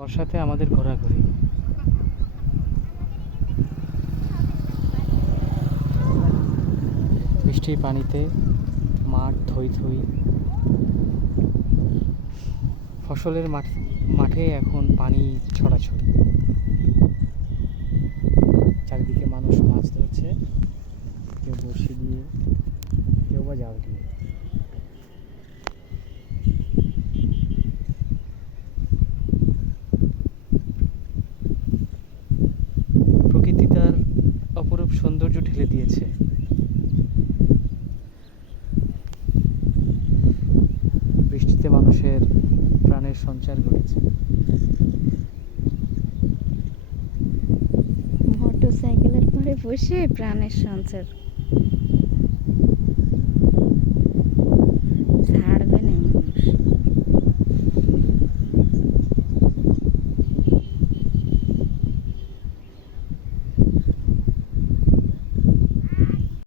বর্ষাতে আমাদের ঘোরাঘুরি। বৃষ্টির পানিতে মাঠ থই থই। ফসলের মাঠে এখন পানি ছড়াছড়ি। চারিদিকে মানুষ মাছ ধরছে, কেউ বড়শি দিয়ে, কেউ বা জাল দিয়ে। প্রকৃতি তার অপরূপ সৌন্দর্য ঢেলে দিয়েছে। বৃষ্টিতে মানুষের প্রাণের সঞ্চার ঘটেছে। মোটরসাইকেলের পরে বসে প্রাণের সঞ্চার।